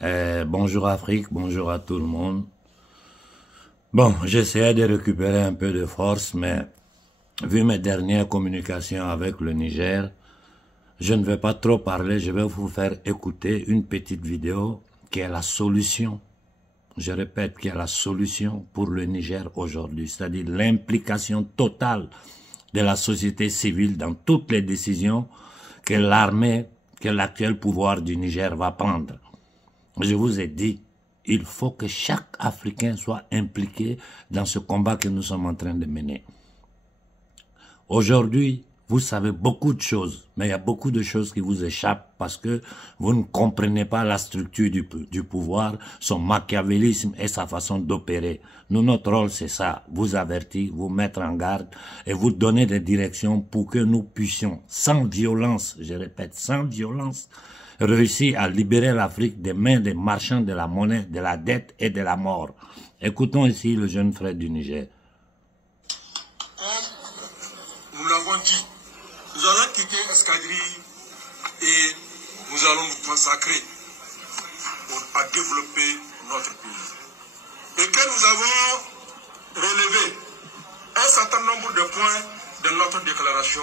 Bonjour Afrique, bonjour à tout le monde. Bon, j'essayais de récupérer un peu de force, mais vu mes dernières communications avec le Niger, je ne vais pas trop parler, je vais vous faire écouter une petite vidéo qui est la solution. Je répète, qui est la solution pour le Niger aujourd'hui, c'est-à-dire l'implication totale de la société civile dans toutes les décisions que l'armée, que l'actuel pouvoir du Niger va prendre. Je vous ai dit, il faut que chaque Africain soit impliqué dans ce combat que nous sommes en train de mener. Aujourd'hui, vous savez beaucoup de choses, mais il y a beaucoup de choses qui vous échappent parce que vous ne comprenez pas la structure du pouvoir, son machiavélisme et sa façon d'opérer. Nous, notre rôle, c'est ça, vous avertir, vous mettre en garde et vous donner des directions pour que nous puissions, sans violence, je répète, sans violence, réussir à libérer l'Afrique des mains des marchands de la monnaie, de la dette et de la mort. Écoutons ici le jeune frère du Niger. Comme nous l'avons dit, nous allons quitter Escadrille et nous allons nous consacrer à développer notre pays. Et que nous avons relevé un certain nombre de points de notre déclaration,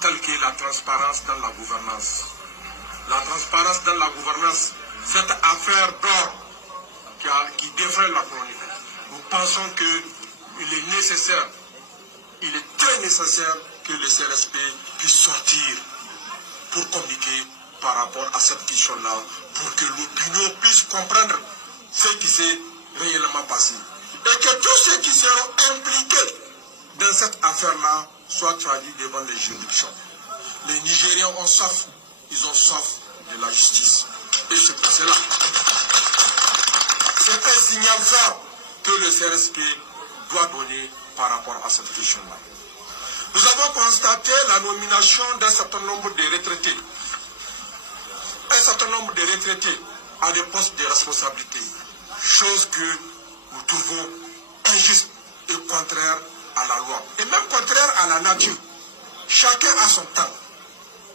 tels que la transparence dans la gouvernance. La transparence dans la gouvernance, cette affaire d'or qui défraie la chronique. Nous pensons qu'il est nécessaire, il est très nécessaire que le CRSP puisse sortir pour communiquer par rapport à cette question-là, pour que l'opinion puisse comprendre ce qui s'est réellement passé. Et que tous ceux qui seront impliqués dans cette affaire-là soient traduits devant les juridictions. Les Nigériens ont soif. Ils ont soif de la justice. Et c'est pour cela. C'est un signal fort que le CRSP doit donner par rapport à cette question-là. Nous avons constaté la nomination d'un certain nombre de retraités. Un certain nombre de retraités à des postes de responsabilité. Chose que nous trouvons injuste et contraire à la loi. Et même contraire à la nature. Chacun a son temps.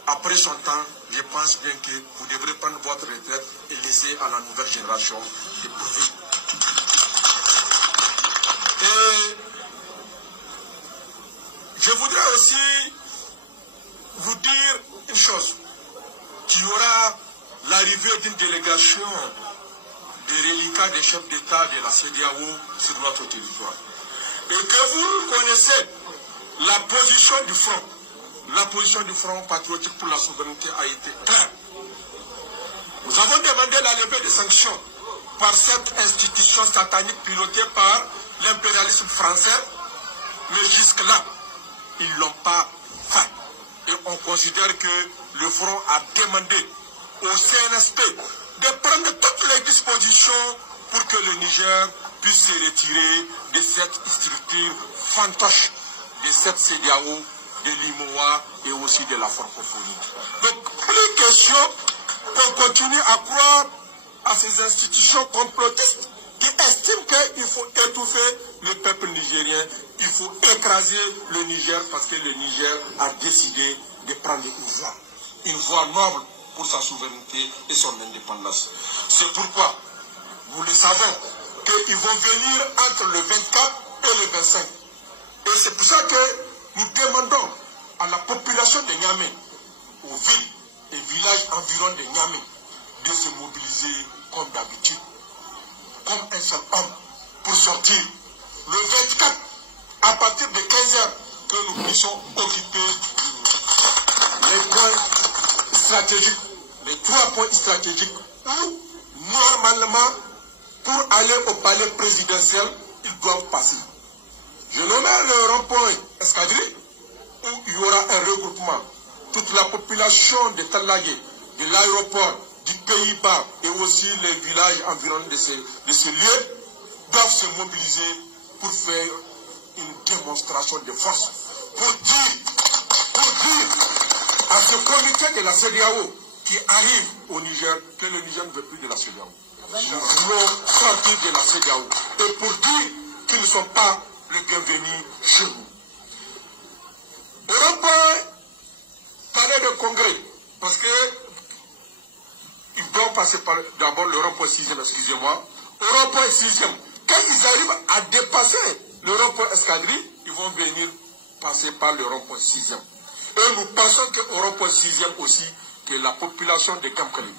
Après son temps, je pense bien que vous devrez prendre votre retraite et laisser à la nouvelle génération de prouver. Et je voudrais aussi vous dire une chose. Il y aura l'arrivée d'une délégation des reliquats des chefs d'État de la CEDEAO sur notre territoire. Et que vous connaissez la position du front. La position du Front patriotique pour la souveraineté a été claire. Nous avons demandé la levée des sanctions par cette institution satanique pilotée par l'impérialisme français, mais jusque-là, ils ne l'ont pas fait. Et on considère que le Front a demandé au CNSP de prendre toutes les dispositions pour que le Niger puisse se retirer de cette structure fantoche, de cette CEDEAO, de l'IMOA et aussi de la francophonie. Donc, plus question qu'on continue à croire à ces institutions complotistes qui estiment qu'il faut étouffer le peuple nigérien, il faut écraser le Niger parce que le Niger a décidé de prendre une voie noble pour sa souveraineté et son indépendance. C'est pourquoi nous le savons qu'ils vont venir entre le 24 et le 25. Et c'est pour ça que nous demandons à la population de Niamey, aux villes et villages environnants de Niamey, de se mobiliser comme d'habitude, comme un seul homme, pour sortir le 24, à partir de 15h, que nous puissions occuper les points stratégiques, les 3 points stratégiques, où, normalement, pour aller au palais présidentiel, ils doivent passer. Je nommais le rond-point Escadrille, où il y aura un regroupement. Toute la population de Talagué, de l'aéroport, du Pays-Bas et aussi les villages environnants de ces lieux doivent se mobiliser pour faire une démonstration de force. Pour dire à ce comité de la CEDEAO qui arrive au Niger que le Niger ne veut plus de la CEDEAO. Nous voulons sortir de la CEDEAO. Et pour dire qu'ils ne sont pas le bienvenu chez nous. On peut parler de congrès, parce que ils doivent passer par d'abord le rond-point 6e, excusez-moi. Au rond-point 6e, quand ils arrivent à dépasser le rond-point escadrille, ils vont venir passer par le rond-point 6e. Et nous pensons qu'au rond-point 6e aussi, que la population de Kamkali,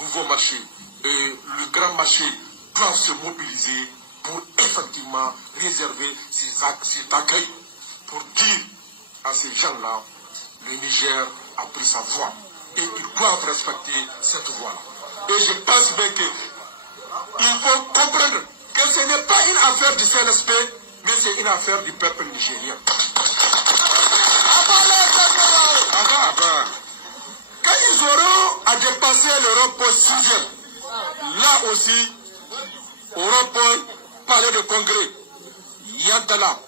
Nouveau Marché et le Grand Marché doivent se mobiliser pour effectivement réserver cet accueil, pour dire à ces gens-là, le Niger a pris sa voie et ils doivent respecter cette voie-là. Et je pense bien qu'il faut comprendre que ce n'est pas une affaire du CNSP, mais c'est une affaire du peuple nigérien. Quand ils auront à dépasser le rond-point 6e, là aussi, au rond-point Palais de Congrès, Yantala,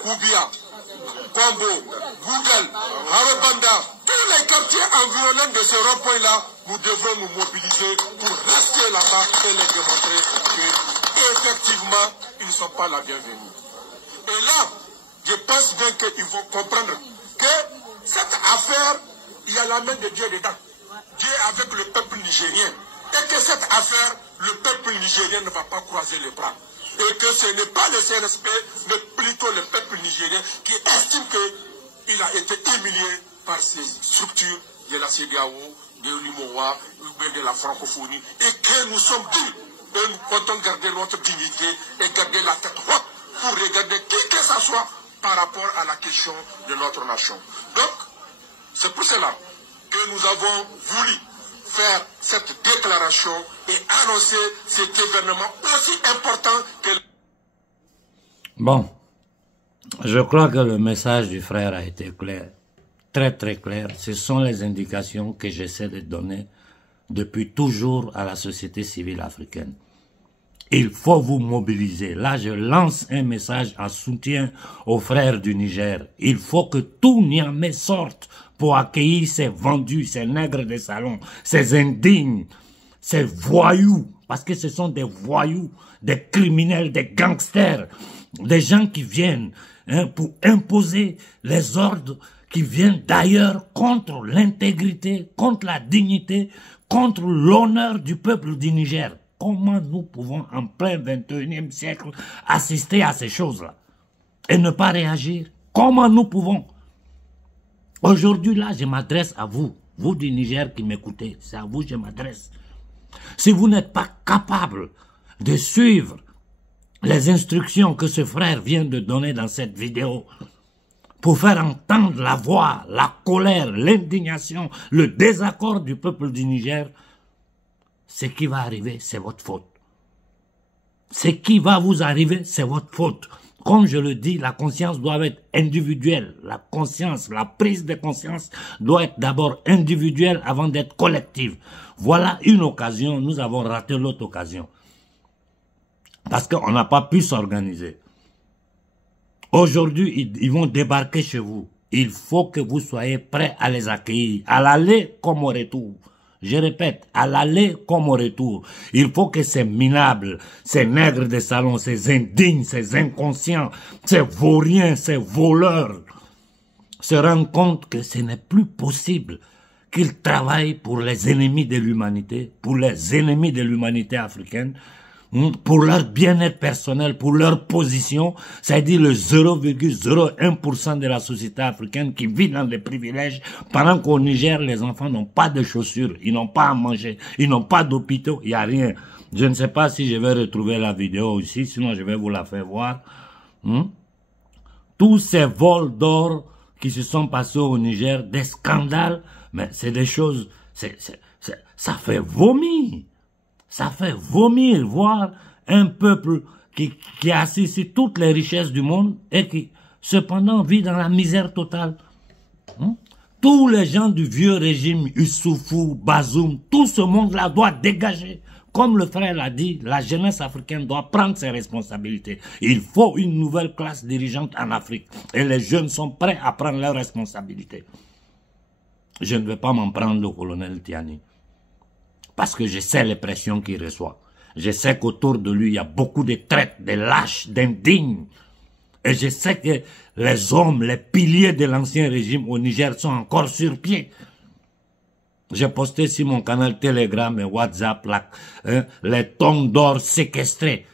Koubia, Kwambo, Goudel, Harobanda, tous les quartiers environnants de ce rond-point-là, nous devons nous mobiliser pour rester là-bas et les démontrer qu'effectivement, ils ne sont pas la bienvenue. Et là, je pense bien qu'ils vont comprendre que cette affaire, il y a la main de Dieu dedans. Dieu avec le peuple nigérien. Et que cette affaire, le peuple nigérien ne va pas croiser les bras. Et que ce n'est pas le CNSP, mais plutôt le peuple nigérien qui estime qu'il a été humilié par ces structures de la CEDEAO, de l'UMOA, de la francophonie, et que nous sommes dignes. Et nous comptons garder notre dignité et garder la tête haute pour regarder qui que ce soit par rapport à la question de notre nation. Donc, c'est pour cela que nous avons voulu faire cette déclaration et annoncer cet événement aussi important que... Bon, je crois que le message du frère a été clair, très très clair. Ce sont les indications que j'essaie de donner depuis toujours à la société civile africaine. Il faut vous mobiliser. Là, je lance un message en soutien aux frères du Niger. Il faut que tout Niamey sorte pour accueillir ces vendus, ces nègres de salon, ces indignes, ces voyous, parce que ce sont des voyous, des criminels, des gangsters, des gens qui viennent pour imposer les ordres qui viennent d'ailleurs contre l'intégrité, contre la dignité, contre l'honneur du peuple du Niger. Comment nous pouvons, en plein 21e siècle, assister à ces choses-là et ne pas réagir? Comment nous pouvons? Aujourd'hui, là, je m'adresse à vous, vous du Niger qui m'écoutez, c'est à vous que je m'adresse. Si vous n'êtes pas capable de suivre les instructions que ce frère vient de donner dans cette vidéo, pour faire entendre la voix, la colère, l'indignation, le désaccord du peuple du Niger, ce qui va arriver, c'est votre faute. Ce qui va vous arriver, c'est votre faute. Comme je le dis, la conscience doit être individuelle. La conscience, la prise de conscience doit être d'abord individuelle avant d'être collective. Voilà une occasion, nous avons raté l'autre occasion. Parce qu'on n'a pas pu s'organiser. Aujourd'hui, ils vont débarquer chez vous. Il faut que vous soyez prêts à les accueillir, à l'aller comme au retour. Je répète, à l'aller comme au retour. Il faut que ces minables, ces nègres de salon, ces indignes, ces inconscients, ces vauriens, ces voleurs, se rendent compte que ce n'est plus possible qu'ils travaillent pour les ennemis de l'humanité, pour les ennemis de l'humanité africaine, pour leur bien-être personnel, pour leur position, c'est-à-dire le 0,01% de la société africaine qui vit dans les privilèges, pendant qu'au Niger, les enfants n'ont pas de chaussures, ils n'ont pas à manger, ils n'ont pas d'hôpitaux, il n'y a rien. Je ne sais pas si je vais retrouver la vidéo ici, sinon je vais vous la faire voir. Tous ces vols d'or qui se sont passés au Niger, des scandales, mais c'est des choses, ça fait vomir. Ça fait vomir voir un peuple qui a assis sur toutes les richesses du monde et qui, cependant, vit dans la misère totale. Tous les gens du vieux régime, Issoufou, Bazoum, tout ce monde-là doit dégager. Comme le frère l'a dit, la jeunesse africaine doit prendre ses responsabilités. Il faut une nouvelle classe dirigeante en Afrique. Et les jeunes sont prêts à prendre leurs responsabilités. Je ne vais pas m'en prendre au colonel Tiani. Parce que je sais les pressions qu'il reçoit. Je sais qu'autour de lui, il y a beaucoup de traites, de lâches, d'indignes. Et je sais que les hommes, les piliers de l'ancien régime au Niger sont encore sur pied. J'ai posté sur mon canal Telegram et WhatsApp les tonnes d'or séquestrées.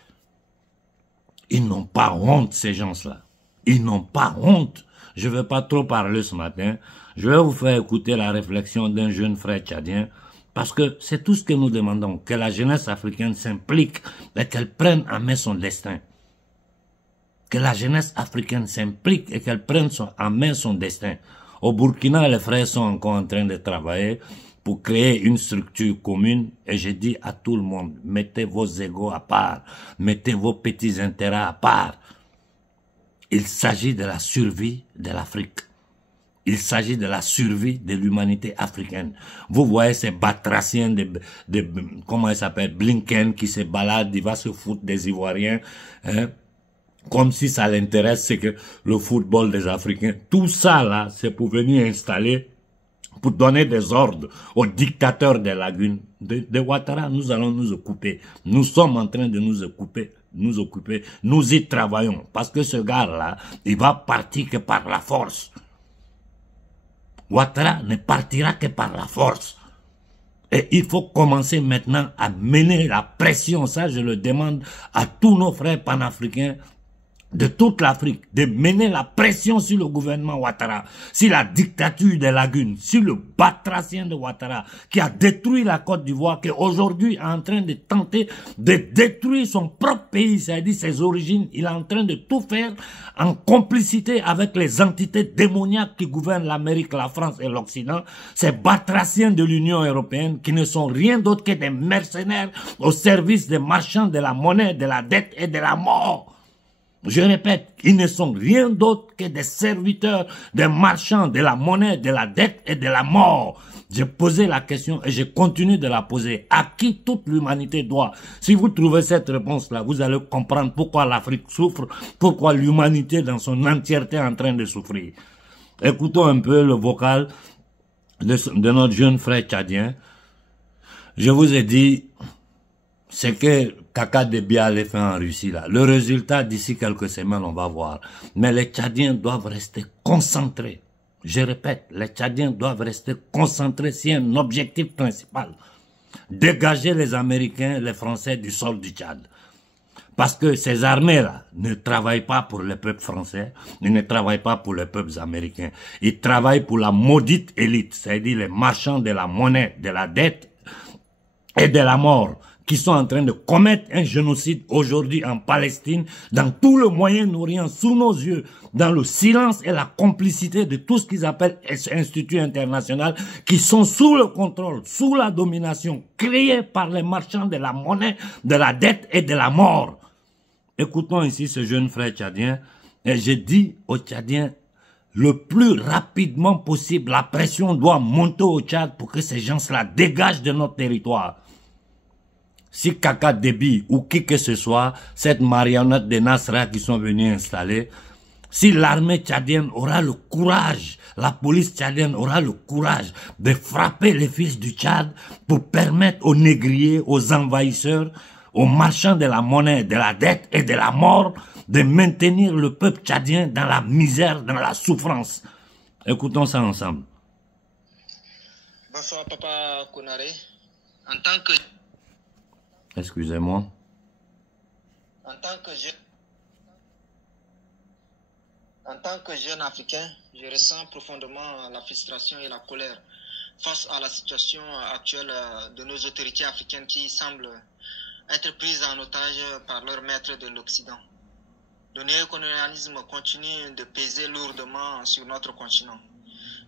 Ils n'ont pas honte, ces gens-là. Ils n'ont pas honte. Je ne vais pas trop parler ce matin. Je vais vous faire écouter la réflexion d'un jeune frère tchadien, parce que c'est tout ce que nous demandons, que la jeunesse africaine s'implique et qu'elle prenne en main son destin. Que la jeunesse africaine s'implique et qu'elle prenne en main son destin. Au Burkina, les frères sont encore en train de travailler pour créer une structure commune, et je dis à tout le monde, mettez vos égos à part, mettez vos petits intérêts à part. Il s'agit de la survie de l'Afrique. Il s'agit de la survie de l'humanité africaine. Vous voyez ces batraciens comment il s'appelle, Blinken, qui se balade, il va se foutre des Ivoiriens, hein, comme si ça l'intéresse, c'est que le football des Africains. Tout ça là, c'est pour venir installer, pour donner des ordres aux dictateurs des lagunes. De Ouattara, nous allons nous occuper. Nous sommes en train de nous occuper. Nous y travaillons. Parce que ce gars-là, il va partir que par la force. Ouattara ne partira que par la force. Et il faut commencer maintenant à mener la pression. Ça, je le demande à tous nos frères panafricains de toute l'Afrique, de mener la pression sur le gouvernement Ouattara, sur la dictature des lagunes, sur le batracien de Ouattara, qui a détruit la Côte d'Ivoire, qui aujourd'hui est en train de tenter de détruire son propre pays, c'est-à-dire ses origines. Il est en train de tout faire en complicité avec les entités démoniaques qui gouvernent l'Amérique, la France et l'Occident, ces batraciens de l'Union européenne, qui ne sont rien d'autre que des mercenaires au service des marchands de la monnaie, de la dette et de la mort. Je répète, ils ne sont rien d'autre que des serviteurs, des marchands de la monnaie, de la dette et de la mort. J'ai posé la question et je continue de la poser. À qui toute l'humanité doit? Si vous trouvez cette réponse-là, vous allez comprendre pourquoi l'Afrique souffre, pourquoi l'humanité dans son entièreté est en train de souffrir. Écoutons un peu le vocal de notre jeune frère tchadien. Je vous ai dit, c'est que Kaka Debia allait faire en Russie là. Le résultat, d'ici quelques semaines, on va voir. Mais les Tchadiens doivent rester concentrés. Je répète, les Tchadiens doivent rester concentrés sur un objectif principal. Dégager les Américains, les Français du sol du Tchad. Parce que ces armées-là ne travaillent pas pour le peuple français, ils ne travaillent pas pour les peuples américains. Ils travaillent pour la maudite élite, c'est-à-dire les marchands de la monnaie, de la dette et de la mort, qui sont en train de commettre un génocide aujourd'hui en Palestine, dans tout le Moyen-Orient, sous nos yeux, dans le silence et la complicité de tout ce qu'ils appellent instituts internationaux, qui sont sous le contrôle, sous la domination, créés par les marchands de la monnaie, de la dette et de la mort. Écoutons ici ce jeune frère tchadien, et je dis aux Tchadiens, le plus rapidement possible, la pression doit monter au Tchad pour que ces gens-là dégagent de notre territoire. Si Kaka Déby ou qui que ce soit, cette marionnette de Nasra qui sont venus installer, si l'armée tchadienne aura le courage, la police tchadienne aura le courage de frapper les fils du Tchad pour permettre aux négriers, aux envahisseurs, aux marchands de la monnaie, de la dette et de la mort, de maintenir le peuple tchadien dans la misère, dans la souffrance. Écoutons ça ensemble. Bonsoir Papa Konaré. En tant que... Excusez-moi. En tant que jeune africain, je ressens profondément la frustration et la colère face à la situation actuelle de nos autorités africaines qui semblent être prises en otage par leurs maîtres de l'Occident. Le néocolonialisme continue de peser lourdement sur notre continent.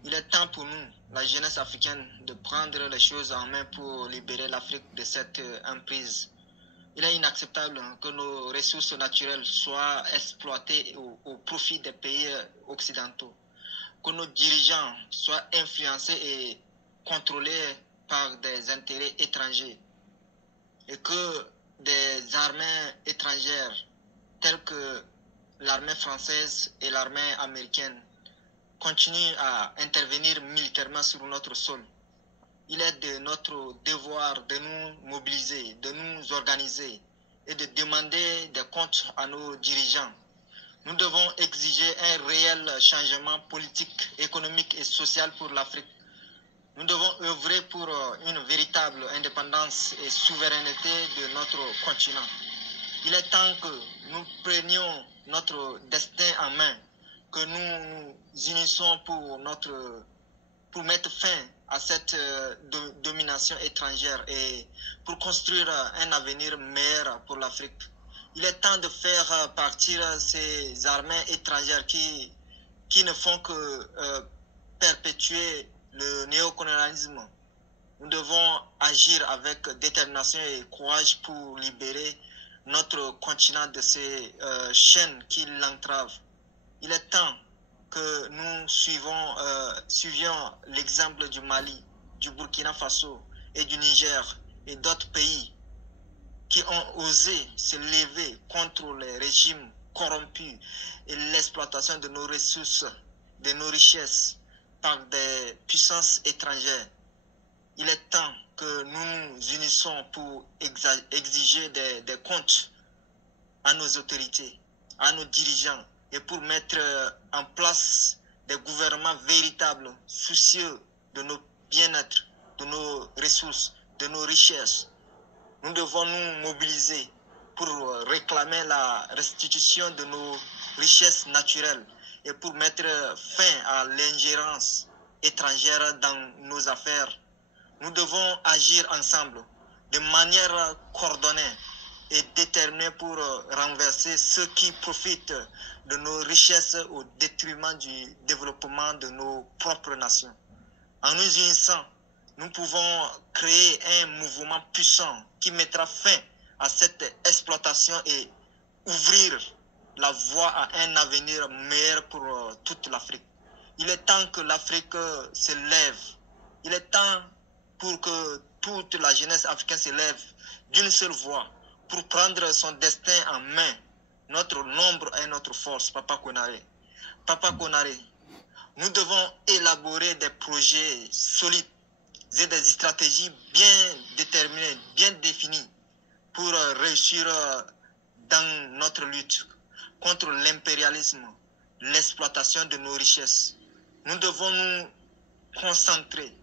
Il est temps pour nous, la jeunesse africaine, de prendre les choses en main pour libérer l'Afrique de cette emprise. Il est inacceptable que nos ressources naturelles soient exploitées au profit des pays occidentaux, que nos dirigeants soient influencés et contrôlés par des intérêts étrangers, et que des armées étrangères telles que l'armée française et l'armée américaine continuent à intervenir militairement sur notre sol. Il est de notre devoir de nous mobiliser, de nous organiser et de demander des comptes à nos dirigeants. Nous devons exiger un réel changement politique, économique et social pour l'Afrique. Nous devons œuvrer pour une véritable indépendance et souveraineté de notre continent. Il est temps que nous prenions notre destin en main, que nous nous unissons pour mettre fin à cette domination étrangère et pour construire un avenir meilleur pour l'Afrique. Il est temps de faire partir ces armées étrangères qui ne font que perpétuer le néocolonialisme. Nous devons agir avec détermination et courage pour libérer notre continent de ces chaînes qui l'entravent. Il est temps que nous suivions l'exemple du Mali, du Burkina Faso et du Niger et d'autres pays qui ont osé se lever contre les régimes corrompus et l'exploitation de nos ressources, de nos richesses par des puissances étrangères. Il est temps que nous nous unissons pour exiger des comptes à nos autorités, à nos dirigeants, et pour mettre en place des gouvernements véritables, soucieux de nos bien-être, de nos ressources, de nos richesses. Nous devons nous mobiliser pour réclamer la restitution de nos richesses naturelles et pour mettre fin à l'ingérence étrangère dans nos affaires. Nous devons agir ensemble, de manière coordonnée et déterminée pour renverser ceux qui profitent de nos richesses au détriment du développement de nos propres nations. En nous unissant, nous pouvons créer un mouvement puissant qui mettra fin à cette exploitation et ouvrir la voie à un avenir meilleur pour toute l'Afrique. Il est temps que l'Afrique se lève. Il est temps pour que toute la jeunesse africaine se lève d'une seule voix pour prendre son destin en main. Notre nombre est notre force, Papa Konaré. Papa Konaré, nous devons élaborer des projets solides et des stratégies bien déterminées, bien définies pour réussir dans notre lutte contre l'impérialisme, l'exploitation de nos richesses. Nous devons nous concentrer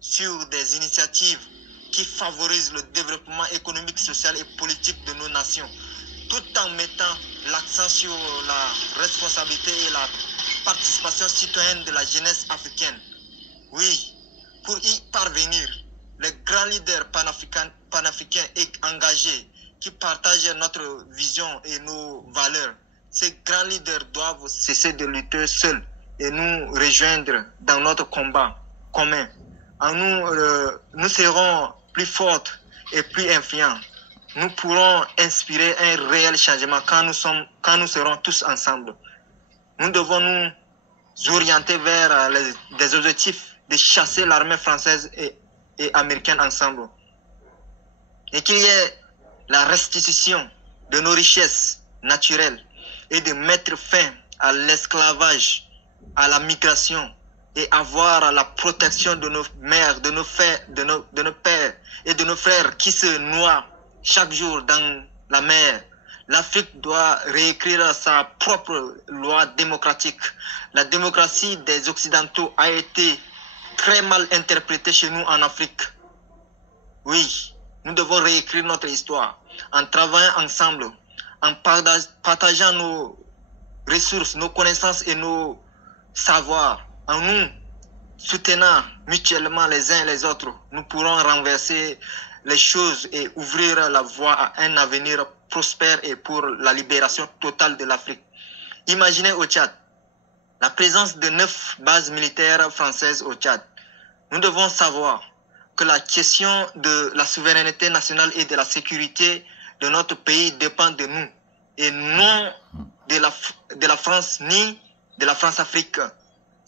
sur des initiatives qui favorisent le développement économique, social et politique de nos nations, tout en mettant l'accent sur la responsabilité et la participation citoyenne de la jeunesse africaine. Oui, pour y parvenir, les grands leaders panafricains et engagés qui partagent notre vision et nos valeurs, ces grands leaders doivent cesser de lutter seuls et nous rejoindre dans notre combat commun. En nous serons plus fortes et plus influents. Nous pourrons inspirer un réel changement quand nous serons tous ensemble. Nous devons nous orienter vers des objectifs de chasser l'armée française et américaine ensemble. Et qu'il y ait la restitution de nos richesses naturelles et de mettre fin à l'esclavage, à la migration et avoir la protection de nos mères, de nos pères et de nos frères qui se noient chaque jour dans la mer. L'Afrique doit réécrire sa propre loi démocratique. La démocratie des Occidentaux a été très mal interprétée chez nous en Afrique. Oui, nous devons réécrire notre histoire en travaillant ensemble, en partageant nos ressources, nos connaissances et nos savoirs. En nous soutenant mutuellement les uns les autres, nous pourrons renverser les choses et ouvrir la voie à un avenir prospère et pour la libération totale de l'Afrique. Imaginez au Tchad la présence de 9 bases militaires françaises au Tchad. Nous devons savoir que la question de la souveraineté nationale et de la sécurité de notre pays dépend de nous et non de la France ni de la France-Afrique.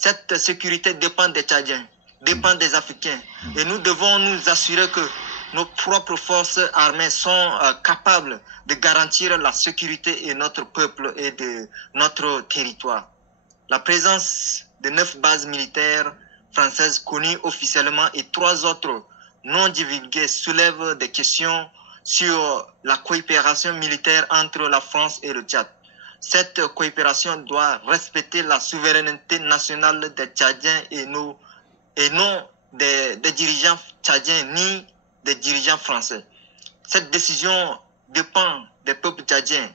Cette sécurité dépend des Tchadiens, dépend des Africains. Et nous devons nous assurer que nos propres forces armées sont capables de garantir la sécurité de notre peuple et de notre territoire. La présence de 9 bases militaires françaises connues officiellement et 3 autres non divulguées soulèvent des questions sur la coopération militaire entre la France et le Tchad. Cette coopération doit respecter la souveraineté nationale des Tchadiens et non des dirigeants tchadiens ni des dirigeants français. Cette décision dépend des peuples tchadiens.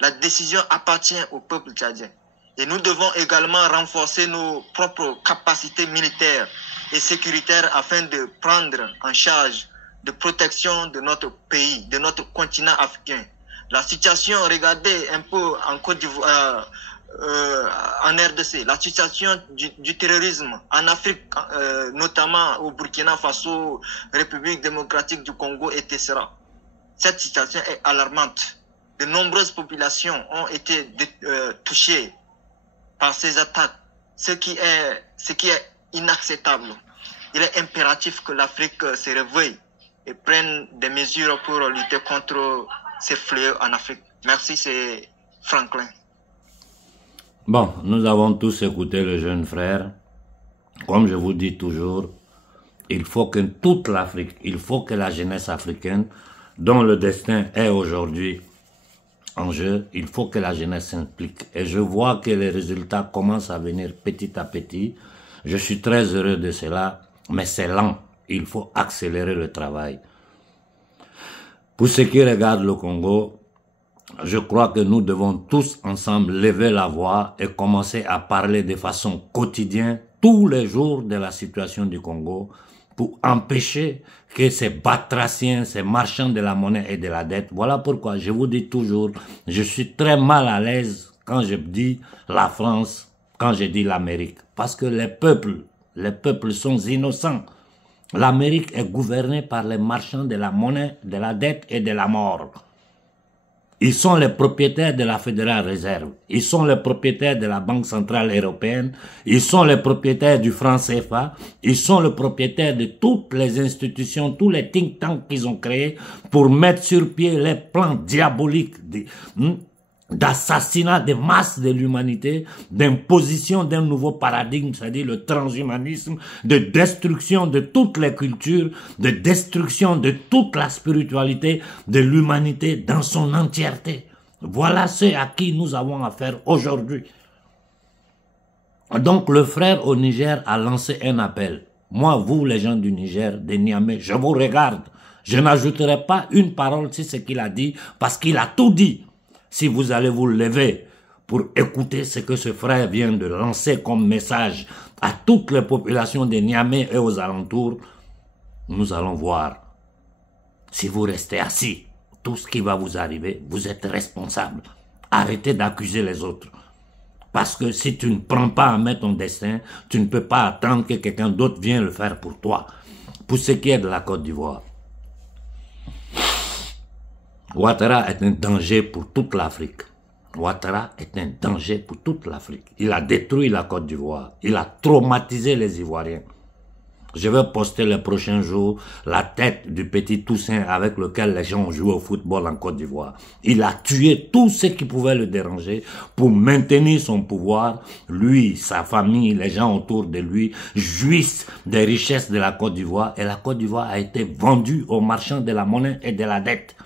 La décision appartient au peuple tchadien. Et nous devons également renforcer nos propres capacités militaires et sécuritaires afin de prendre en charge de protection de notre pays, de notre continent africain. La situation, regardez un peu en Côte d'Ivoire, en RDC, la situation du terrorisme en Afrique, notamment au Burkina Faso, République démocratique du Congo, etc. Cette situation est alarmante. De nombreuses populations ont été touchées par ces attaques, ce qui est inacceptable. Il est impératif que l'Afrique se réveille et prenne des mesures pour lutter contre ces fléaux en Afrique. Merci, c'est Franklin. Bon, nous avons tous écouté le jeune frère. Comme je vous dis toujours, il faut que toute l'Afrique, il faut que la jeunesse africaine, dont le destin est aujourd'hui en jeu, il faut que la jeunesse s'implique. Et je vois que les résultats commencent à venir petit à petit. Je suis très heureux de cela, mais c'est lent. Il faut accélérer le travail. Pour ce qui regarde le Congo, je crois que nous devons tous ensemble lever la voix et commencer à parler de façon quotidienne, tous les jours, de la situation du Congo, pour empêcher que ces batraciens, ces marchands de la monnaie et de la dette, voilà pourquoi je vous dis toujours, je suis très mal à l'aise quand je dis la France, quand je dis l'Amérique, parce que les peuples sont innocents. L'Amérique est gouvernée par les marchands de la monnaie, de la dette et de la mort. Ils sont les propriétaires de la Fédérale Réserve. Ils sont les propriétaires de la Banque Centrale Européenne. Ils sont les propriétaires du franc CFA. Ils sont les propriétaires de toutes les institutions, tous les think tanks qu'ils ont créés pour mettre sur pied les plans diaboliques d'assassinat des masses de l'humanité, d'imposition d'un nouveau paradigme, c'est-à-dire le transhumanisme, de destruction de toutes les cultures, de destruction de toute la spiritualité de l'humanité dans son entièreté. Voilà ce à qui nous avons affaire aujourd'hui. Donc le frère au Niger a lancé un appel. Moi, vous les gens du Niger, de Niamey, je vous regarde. Je n'ajouterai pas une parole sur ce qu'il a dit, parce qu'il a tout dit. Si vous allez vous lever pour écouter ce que ce frère vient de lancer comme message à toutes les populations de Niamey et aux alentours, nous allons voir. Si vous restez assis, tout ce qui va vous arriver, vous êtes responsable. Arrêtez d'accuser les autres. Parce que si tu ne prends pas en main ton destin, tu ne peux pas attendre que quelqu'un d'autre vienne le faire pour toi. Pour ce qui est de la Côte d'Ivoire, Ouattara est un danger pour toute l'Afrique. Ouattara est un danger pour toute l'Afrique. Il a détruit la Côte d'Ivoire. Il a traumatisé les Ivoiriens. Je vais poster les prochains jours la tête du petit Toussaint avec lequel les gens ont joué au football en Côte d'Ivoire. Il a tué tout ce qui pouvait le déranger pour maintenir son pouvoir. Lui, sa famille, les gens autour de lui jouissent des richesses de la Côte d'Ivoire. Et la Côte d'Ivoire a été vendue aux marchands de la monnaie et de la dette.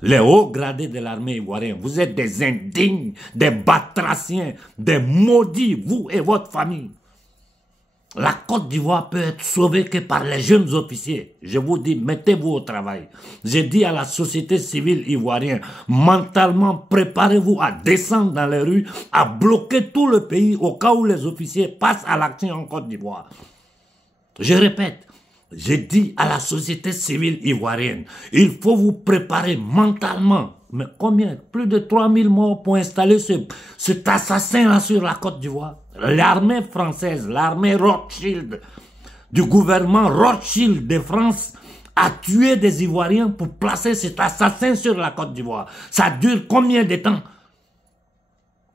Les hauts gradés de l'armée ivoirienne, vous êtes des indignes, des batraciens, des maudits, vous et votre famille. La Côte d'Ivoire peut être sauvée que par les jeunes officiers. Je vous dis, mettez-vous au travail. J'ai dit à la société civile ivoirienne, mentalement, préparez-vous à descendre dans les rues, à bloquer tout le pays au cas où les officiers passent à l'action en Côte d'Ivoire. Je répète. J'ai dit à la société civile ivoirienne, il faut vous préparer mentalement. Mais combien? Plus de 3000 morts pour installer cet assassin-là sur la Côte d'Ivoire. L'armée française, l'armée Rothschild, du gouvernement Rothschild de France, a tué des Ivoiriens pour placer cet assassin sur la Côte d'Ivoire. Ça dure combien de temps?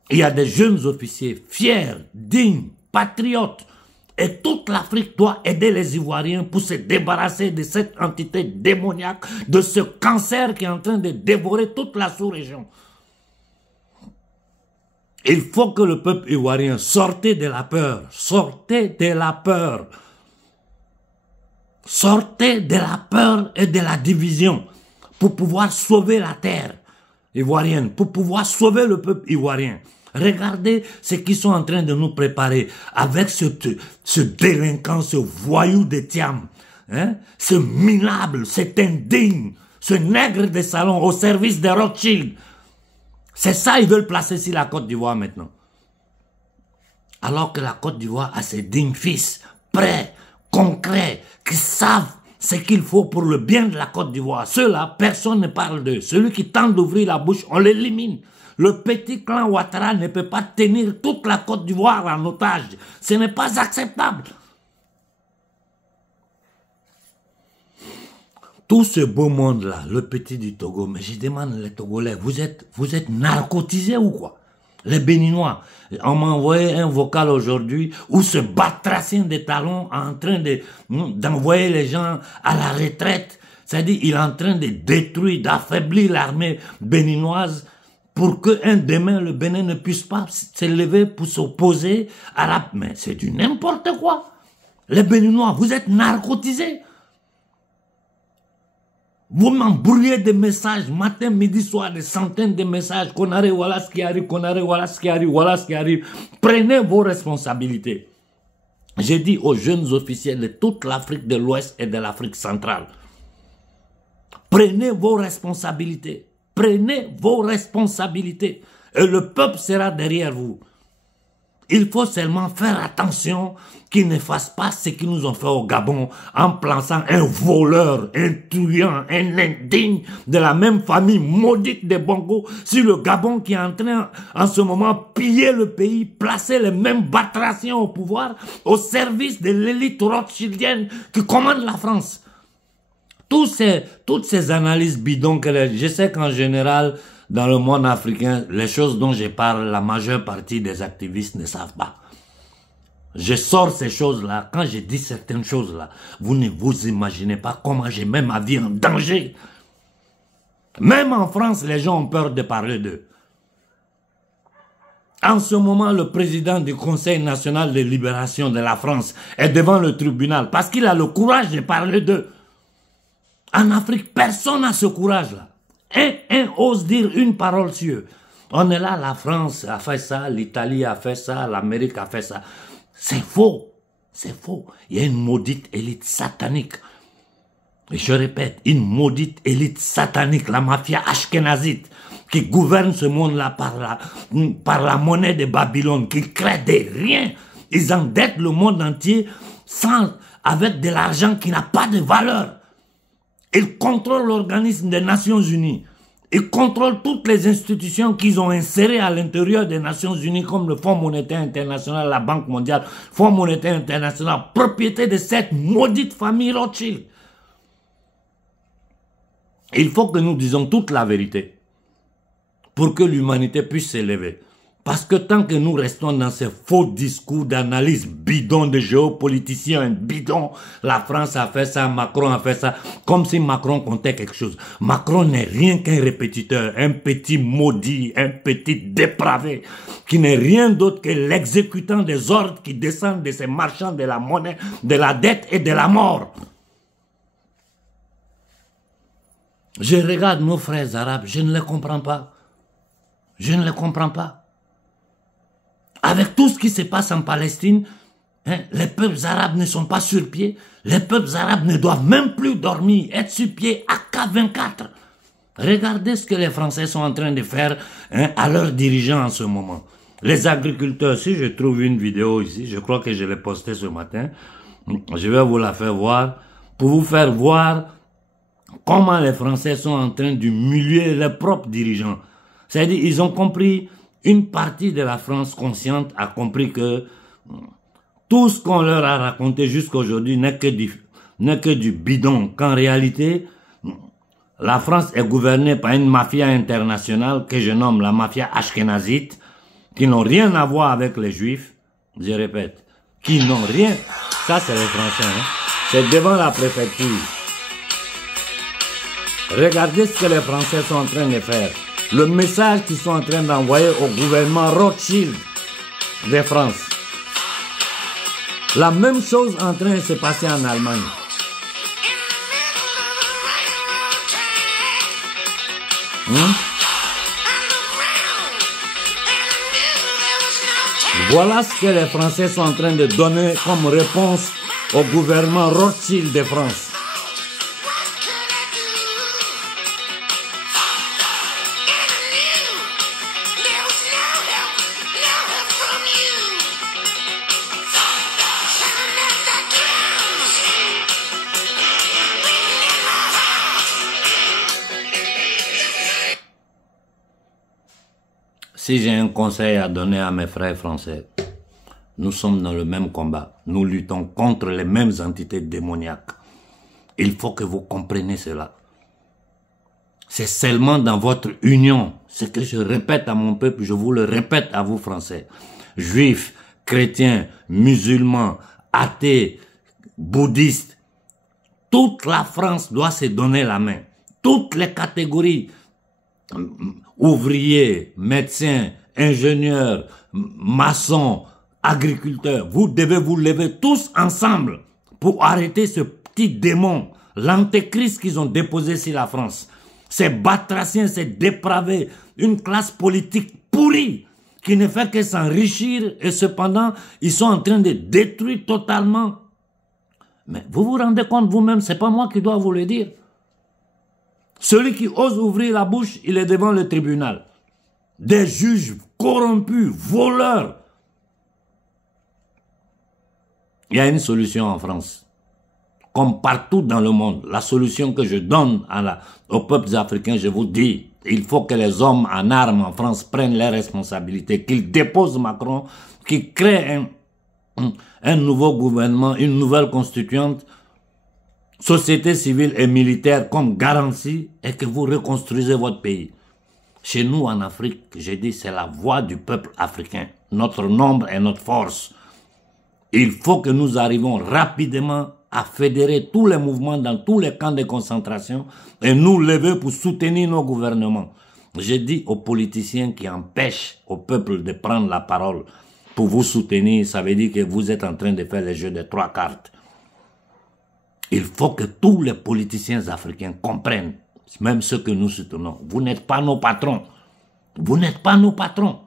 Il y a des jeunes officiers fiers, dignes, patriotes. Et toute l'Afrique doit aider les Ivoiriens pour se débarrasser de cette entité démoniaque, de ce cancer qui est en train de dévorer toute la sous-région. Il faut que le peuple ivoirien sorte de la peur, sortez de la peur. Sortez de la peur et de la division pour pouvoir sauver la terre ivoirienne, pour pouvoir sauver le peuple ivoirien. Regardez ce qu'ils sont en train de nous préparer avec ce délinquant, ce voyou de Thiam, hein? Ce minable, cet indigne, ce nègre de salon au service des Rothschild. C'est ça ils veulent placer sur la Côte d'Ivoire maintenant. Alors que la Côte d'Ivoire a ses dignes fils, prêts, concrets, qui savent ce qu'il faut pour le bien de la Côte d'Ivoire. Ceux-là, personne ne parle d'eux. Celui qui tente d'ouvrir la bouche, on l'élimine. Le petit clan Ouattara ne peut pas tenir toute la Côte d'Ivoire en otage. Ce n'est pas acceptable. Tout ce beau monde-là, le petit du Togo, mais je demande les Togolais, vous êtes narcotisés ou quoi? Les Béninois, on m'a envoyé un vocal aujourd'hui où ce batracien de talons est en train d'envoyer les gens à la retraite. C'est-à-dire il est en train de détruire, d'affaiblir l'armée béninoise pour qu'un demain le Bénin ne puisse pas s'élever pour s'opposer à la... Mais c'est du n'importe quoi. Les Béninois, vous êtes narcotisés. Vous m'embrouillez des messages, matin, midi, soir, des centaines de messages. Konaré, voilà ce qui arrive, Konaré, voilà ce qui arrive, voilà ce qui arrive. Prenez vos responsabilités. J'ai dit aux jeunes officiels de toute l'Afrique de l'Ouest et de l'Afrique centrale. Prenez vos responsabilités. Prenez vos responsabilités. Et le peuple sera derrière vous. Il faut seulement faire attention qu'ils ne fassent pas ce qu'ils nous ont fait au Gabon en plaçant un voleur, un truand, un indigne de la même famille maudite des Bongo sur le Gabon qui est en train en ce moment piller le pays, placer les mêmes batraciens au pouvoir au service de l'élite rothschildienne qui commande la France. Toutes ces analyses bidons, je sais qu'en général, dans le monde africain, les choses dont je parle, la majeure partie des activistes ne savent pas. Je sors ces choses-là, quand je dis certaines choses-là, vous ne vous imaginez pas comment je mets ma vie en danger. Même en France, les gens ont peur de parler d'eux. En ce moment, le président du Conseil national de libération de la France est devant le tribunal parce qu'il a le courage de parler d'eux. En Afrique, personne n'a ce courage-là. Un ose dire une parole sur eux. On est là, la France a fait ça, l'Italie a fait ça, l'Amérique a fait ça. C'est faux. C'est faux. Il y a une maudite élite satanique. Et je répète, une maudite élite satanique, la mafia ashkénazite, qui gouverne ce monde-là par la monnaie de Babylone, qui crée des riens. Ils endettent le monde entier avec de l'argent qui n'a pas de valeur. Ils contrôlent l'organisme des Nations Unies. Ils contrôlent toutes les institutions qu'ils ont insérées à l'intérieur des Nations Unies, comme le Fonds monétaire international, la Banque mondiale, Fonds monétaire international, propriété de cette maudite famille Rothschild. Il faut que nous disions toute la vérité pour que l'humanité puisse s'élever. Parce que tant que nous restons dans ces faux discours d'analyse bidon de géopoliticiens bidon, la France a fait ça, Macron a fait ça, comme si Macron comptait quelque chose. Macron n'est rien qu'un répétiteur, un petit maudit, un petit dépravé, qui n'est rien d'autre que l'exécutant des ordres qui descendent de ces marchands de la monnaie, de la dette et de la mort. Je regarde nos frères arabes, je ne les comprends pas. Je ne les comprends pas. Avec tout ce qui se passe en Palestine, hein, les peuples arabes ne sont pas sur pied. Les peuples arabes ne doivent même plus dormir, être sur pied à K24. Regardez ce que les Français sont en train de faire, hein, à leurs dirigeants en ce moment. Les agriculteurs, si je trouve une vidéo ici, je crois que je l'ai postée ce matin, je vais vous la faire voir, pour vous faire voir comment les Français sont en train d'humilier leurs propres dirigeants. C'est-à-dire, ils ont compris... Une partie de la France consciente a compris que tout ce qu'on leur a raconté jusqu'à aujourd'hui n'est que du bidon. Qu'en réalité, la France est gouvernée par une mafia internationale que je nomme la mafia ashkénazite, qui n'ont rien à voir avec les Juifs, je répète, qui n'ont rien. Ça, c'est les Français, hein. C'est devant la préfecture. Regardez ce que les Français sont en train de faire. Le message qu'ils sont en train d'envoyer au gouvernement Rothschild de France. La même chose est en train de se passer en Allemagne. Voilà ce que les Français sont en train de donner comme réponse au gouvernement Rothschild de France. Si j'ai un conseil à donner à mes frères français, nous sommes dans le même combat. Nous luttons contre les mêmes entités démoniaques. Il faut que vous compreniez cela. C'est seulement dans votre union, ce que je répète à mon peuple, je vous le répète à vous Français, juifs, chrétiens, musulmans, athées, bouddhistes, toute la France doit se donner la main. Toutes les catégories, ouvriers, médecins, ingénieurs, maçons, agriculteurs, vous devez vous lever tous ensemble pour arrêter ce petit démon, l'antéchrist qu'ils ont déposé sur la France. Ces batraciens, ces dépravés, une classe politique pourrie qui ne fait que s'enrichir et cependant, ils sont en train de détruire totalement. Mais vous vous rendez compte vous-même, c'est pas moi qui dois vous le dire. Celui qui ose ouvrir la bouche, il est devant le tribunal. Des juges corrompus, voleurs. Il y a une solution en France. Comme partout dans le monde, la solution que je donne aux peuples africains, je vous dis, il faut que les hommes en armes en France prennent leurs responsabilités, qu'ils déposent Macron, qu'ils créent un nouveau gouvernement, une nouvelle constituante, société civile et militaire comme garantie et que vous reconstruisez votre pays. Chez nous en Afrique, j'ai dit, c'est la voix du peuple africain. Notre nombre et notre force. Il faut que nous arrivions rapidement à fédérer tous les mouvements dans tous les camps de concentration et nous lever pour soutenir nos gouvernements. J'ai dit aux politiciens qui empêchent au peuple de prendre la parole pour vous soutenir, ça veut dire que vous êtes en train de faire le jeu des 3 cartes. Il faut que tous les politiciens africains comprennent, même ceux que nous soutenons, vous n'êtes pas nos patrons. Vous n'êtes pas nos patrons.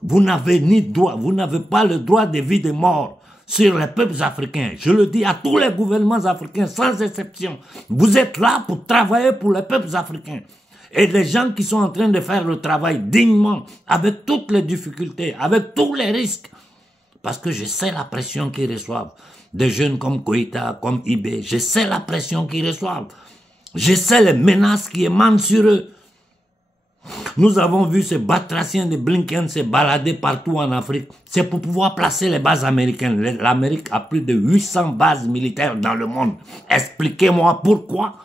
Vous n'avez ni droit, vous n'avez pas le droit de vie et de mort sur les peuples africains. Je le dis à tous les gouvernements africains, sans exception. Vous êtes là pour travailler pour les peuples africains. Et les gens qui sont en train de faire le travail dignement, avec toutes les difficultés, avec tous les risques. Parce que je sais la pression qu'ils reçoivent. Des jeunes comme Koïta, comme Ibé, je sais la pression qu'ils reçoivent. Je sais les menaces qui émanent sur eux. Nous avons vu ces batraciens de Blinken se balader partout en Afrique. C'est pour pouvoir placer les bases américaines. L'Amérique a plus de 800 bases militaires dans le monde. Expliquez-moi pourquoi.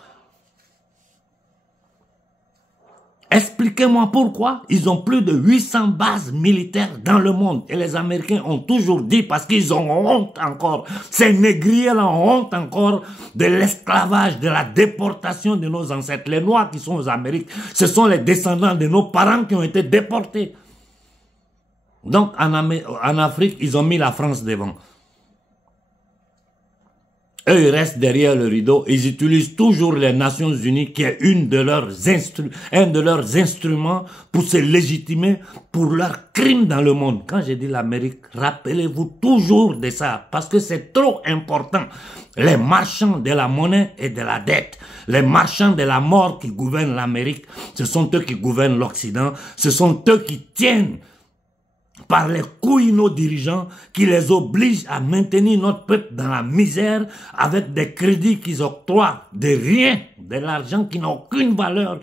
Expliquez-moi pourquoi ils ont plus de 800 bases militaires dans le monde. Et les Américains ont toujours dit, parce qu'ils ont honte encore, ces négriers-là ont honte encore de l'esclavage, de la déportation de nos ancêtres. Les Noirs qui sont aux Amériques, ce sont les descendants de nos parents qui ont été déportés. Donc en Afrique, ils ont mis la France devant. Eux, ils restent derrière le rideau. Ils utilisent toujours les Nations Unies qui est un de leurs instruments pour se légitimer pour leurs crimes dans le monde. Quand j'ai dit l'Amérique, rappelez-vous toujours de ça parce que c'est trop important. Les marchands de la monnaie et de la dette, les marchands de la mort qui gouvernent l'Amérique, ce sont eux qui gouvernent l'Occident, ce sont eux qui tiennent par les couilles nos dirigeants qui les obligent à maintenir notre peuple dans la misère avec des crédits qu'ils octroient de rien, de l'argent qui n'a aucune valeur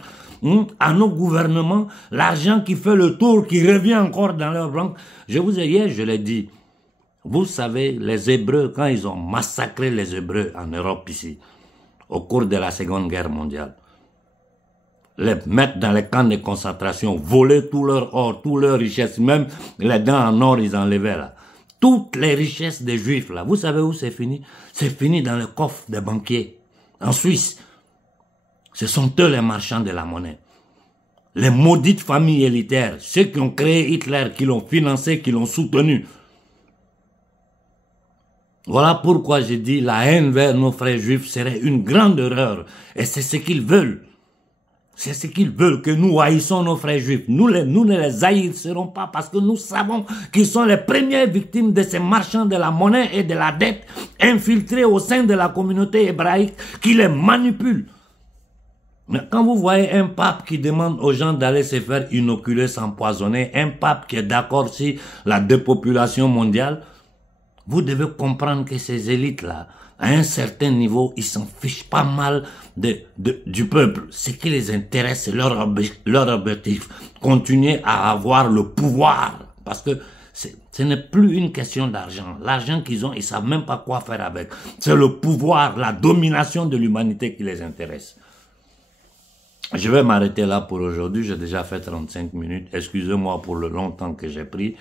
à nos gouvernements, l'argent qui fait le tour, qui revient encore dans leur banque. Je vous ai hier, je l'ai dit, vous savez, les Hébreux, quand ils ont massacré les Hébreux en Europe ici, au cours de la Seconde Guerre mondiale, les mettre dans les camps de concentration, voler tout leur or, toutes leurs richesses, même les dents en or, ils enlevaient là. Toutes les richesses des Juifs là, vous savez où c'est fini? C'est fini dans le coffre des banquiers, en Suisse. Ce sont eux les marchands de la monnaie. Les maudites familles élitaires, ceux qui ont créé Hitler, qui l'ont financé, qui l'ont soutenu. Voilà pourquoi j'ai dit la haine vers nos frères juifs serait une grande erreur. Et c'est ce qu'ils veulent. C'est ce qu'ils veulent, que nous haïssons nos frères juifs. Nous ne les haïsserons pas parce que nous savons qu'ils sont les premières victimes de ces marchands de la monnaie et de la dette infiltrés au sein de la communauté hébraïque qui les manipulent. Mais quand vous voyez un pape qui demande aux gens d'aller se faire inoculer, s'empoisonner, un pape qui est d'accord sur la dépopulation mondiale, vous devez comprendre que ces élites-là, à un certain niveau, ils s'en fichent pas mal du peuple. Ce qui les intéresse, c'est leur objectif. Continuer à avoir le pouvoir. Parce que ce n'est plus une question d'argent. L'argent qu'ils ont, ils savent même pas quoi faire avec. C'est le pouvoir, la domination de l'humanité qui les intéresse. Je vais m'arrêter là pour aujourd'hui. J'ai déjà fait 35 minutes. Excusez-moi pour le long temps que j'ai pris.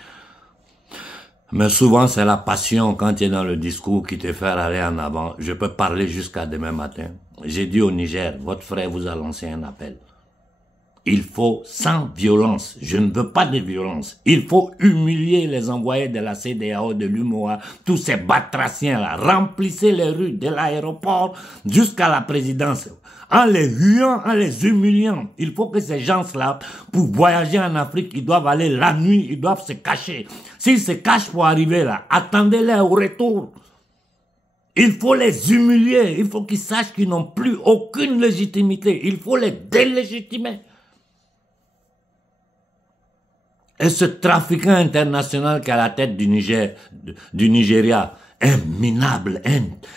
Mais souvent, c'est la passion quand tu es dans le discours qui te fait aller en avant. Je peux parler jusqu'à demain matin. J'ai dit au Niger, votre frère vous a lancé un appel. Il faut sans violence. Je ne veux pas de violence. Il faut humilier les envoyés de la CEDEAO, de l'UMOA, tous ces batraciens-là. Remplissez les rues de l'aéroport jusqu'à la présidence. En les huant, en les humiliant. Il faut que ces gens-là, pour voyager en Afrique, ils doivent aller la nuit, ils doivent se cacher. S'ils se cachent pour arriver là, attendez-les au retour. Il faut les humilier, il faut qu'ils sachent qu'ils n'ont plus aucune légitimité. Il faut les délégitimer. Et ce trafiquant international qui est à la tête du Nigeria, un minable,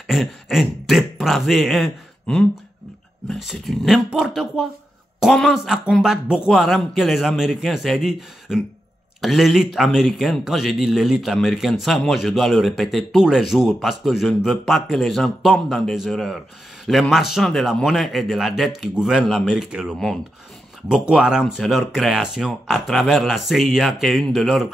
un dépravé, mais c'est du n'importe quoi. Commence à combattre Boko Haram que les Américains, c'est-à-dire l'élite américaine. Quand je dis l'élite américaine, ça, moi, je dois le répéter tous les jours parce que je ne veux pas que les gens tombent dans des erreurs. Les marchands de la monnaie et de la dette qui gouvernent l'Amérique et le monde. Boko Haram, c'est leur création à travers la CIA qui est une de leurs,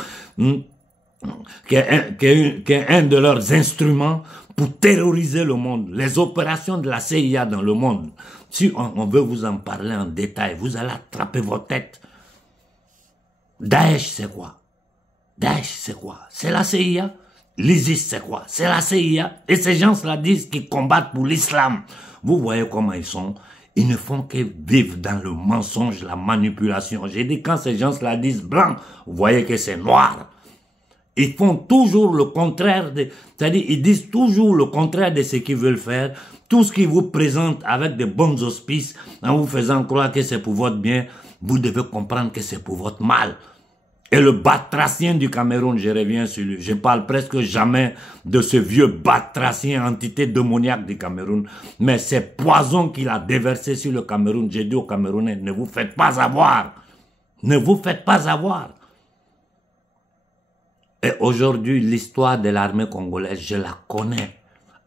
qui est un de leurs instruments pour terroriser le monde. Les opérations de la CIA dans le monde. Si on veut vous en parler en détail, vous allez attraper vos têtes. Daesh, c'est quoi? Daesh, c'est quoi? C'est la CIA. L'ISIS, c'est quoi? C'est la CIA. Et ces gens-là disent qu'ils combattent pour l'islam. Vous voyez comment ils sont? Ils ne font que vivre dans le mensonge, la manipulation. J'ai dit quand ces gens-là disent blanc, vous voyez que c'est noir. Ils font toujours le contraire, c'est-à-dire ils disent toujours le contraire de ce qu'ils veulent faire. Tout ce qu'ils vous présentent avec de bons auspices, en vous faisant croire que c'est pour votre bien, vous devez comprendre que c'est pour votre mal. Et le batracien du Cameroun, je reviens sur lui, je parle presque jamais de ce vieux batracien, entité démoniaque du Cameroun, mais ces poisons qu'il a déversés sur le Cameroun, j'ai dit aux Camerounais, ne vous faites pas avoir. Ne vous faites pas avoir. Et aujourd'hui, l'histoire de l'armée congolaise, je la connais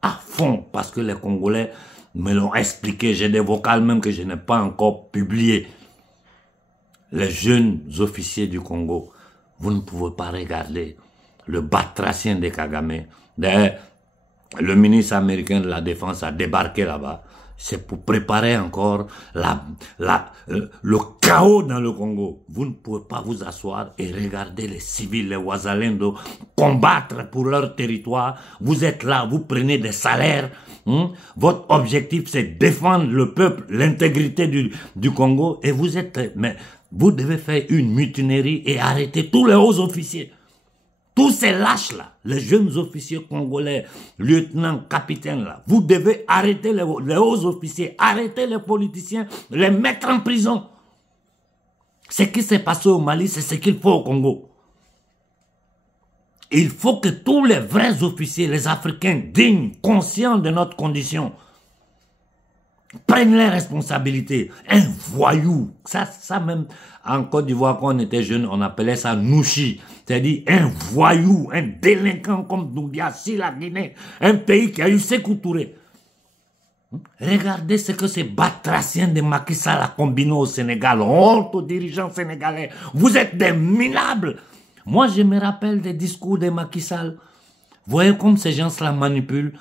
à fond parce que les Congolais me l'ont expliqué. J'ai des vocales même que je n'ai pas encore publiées. Les jeunes officiers du Congo, vous ne pouvez pas regarder le batracien de Kagame. D'ailleurs, le ministre américain de la Défense a débarqué là-bas. C'est pour préparer encore le chaos dans le Congo. Vous ne pouvez pas vous asseoir et regarder les civils, les Ouazalendo, combattre pour leur territoire. Vous êtes là, vous prenez des salaires. Votre objectif, c'est défendre le peuple, l'intégrité du Congo. Et vous êtes... Mais vous devez faire une mutinerie et arrêter tous les hauts officiers. Tous ces lâches-là, les jeunes officiers congolais, lieutenants, capitaines, là, vous devez arrêter les hauts officiers, arrêter les politiciens, les mettre en prison. Ce qui s'est passé au Mali, c'est ce qu'il faut au Congo. Il faut que tous les vrais officiers, les Africains dignes, conscients de notre condition, prennent les responsabilités. Un voyou, ça même, en Côte d'Ivoire, quand on était jeune, on appelait ça Nouchi. C'est-à-dire un voyou, un délinquant comme Doumbia, si la Guinée, un pays qui a eu Sékou Touré. Regardez ce que ces batraciens de Macky Sall a combiné au Sénégal. Honte aux dirigeants sénégalais. Vous êtes des minables. Moi, je me rappelle des discours de Macky Sall. Vous voyez comme ces gens la manipulent.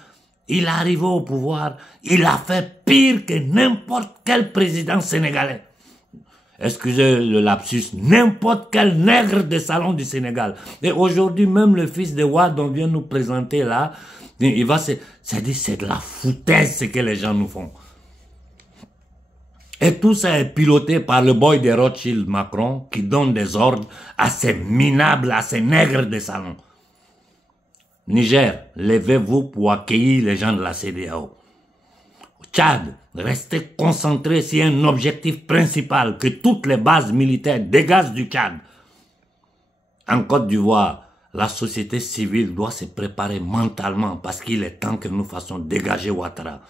Il est arrivé au pouvoir, il a fait pire que n'importe quel président sénégalais. Excusez le lapsus, n'importe quel nègre de salon du Sénégal. Et aujourd'hui, même le fils de Wade, on vient nous présenter là, il va c'est de la foutaise ce que les gens nous font. Et tout ça est piloté par le boy de Rothschild Macron qui donne des ordres à ces minables, à ces nègres de salon. Niger, levez-vous pour accueillir les gens de la CEDEAO. Tchad, restez concentrés sur un objectif principal, que toutes les bases militaires dégagent du Tchad. En Côte d'Ivoire, la société civile doit se préparer mentalement parce qu'il est temps que nous fassions dégager Ouattara.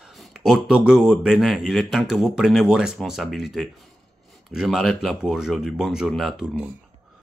Au Togo et au Bénin, il est temps que vous preniez vos responsabilités. Je m'arrête là pour aujourd'hui. Bonne journée à tout le monde.